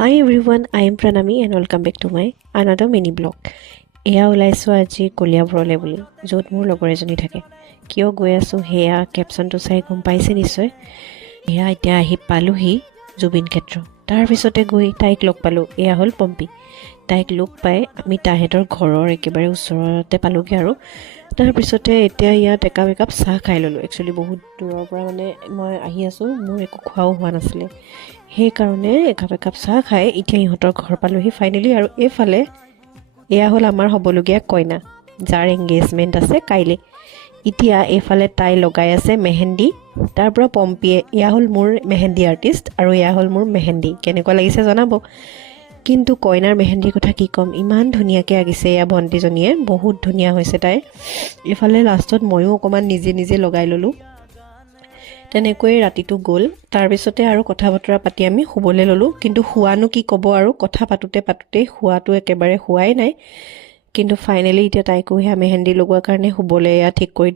Hi everyone, I am Pranami and welcome back to my another mini blog. এয়া ওলাইছোঁ আজি কলিয়াবৰলৈ বুলি য'ত মোৰ লগৰ এজনী থাকে। কিয় গৈ আছোঁ সেয়া কেপশ্যনটো চাই গম পাইছে নিশ্চয়। এয়া এতিয়া আহি পালোহি জুবিন ক্ষেত্ৰ। তাৰপিছতে গৈ তাইক লগ পালোঁ। এয়া হ'ল পম্পী। তাইক লগ পাই আমি তাহেঁতৰ ঘৰৰ একেবাৰে ওচৰতে পালোঁগৈ আৰু তাৰপিছতে এতিয়া ইয়াত একাপ চাহ খাই ল'লোঁ। একচুৱেলি বহুত দূৰৰ পৰা মানে মই আহি আছোঁ, মোৰ একো খোৱাও হোৱা নাছিলে, সেইকাৰণে একাপ চাহ খাই এতিয়া ইহঁতৰ ঘৰ পালোঁহি ফাইনেলি। আৰু এইফালে এয়া হ'ল আমাৰ হ'বলগীয়া কইনা, যাৰ এংগেজমেণ্ট আছে কাইলৈ। এতিয়া এইফালে তাই লগাই আছে মেহেন্দি, তাৰ পৰা পম্পীয়ে, এয়া হ'ল মোৰ মেহেন্দি আৰ্টিষ্ট আৰু এয়া হ'ল মোৰ মেহেন্দি। কেনেকুৱা লাগিছে জনাব। কিন্তু কইনাৰ মেহেন্দিৰ কথা কি ক'ম, ইমান ধুনীয়াকৈ আঁকিছে এয়া ভণ্টিজনীয়ে, বহুত ধুনীয়া হৈছে তাই। এইফালে লাষ্টত ময়ো অকণমান নিজে লগাই ল'লোঁ। তেনেকৈয়ে ৰাতিটো গ'ল। তাৰপিছতে আৰু কথা বতৰা পাতি আমি শুবলৈ ল'লোঁ। কিন্তু শুৱানো কি ক'ব আৰু, কথা পাতোঁতেই শুৱাটো একেবাৰে শুৱাই নাই। কিন্তু ফাইনেলি এতিয়া তাইকো সেয়া মেহেন্দি লগোৱাৰ কাৰণে শুবলৈ এয়া ঠিক কৰি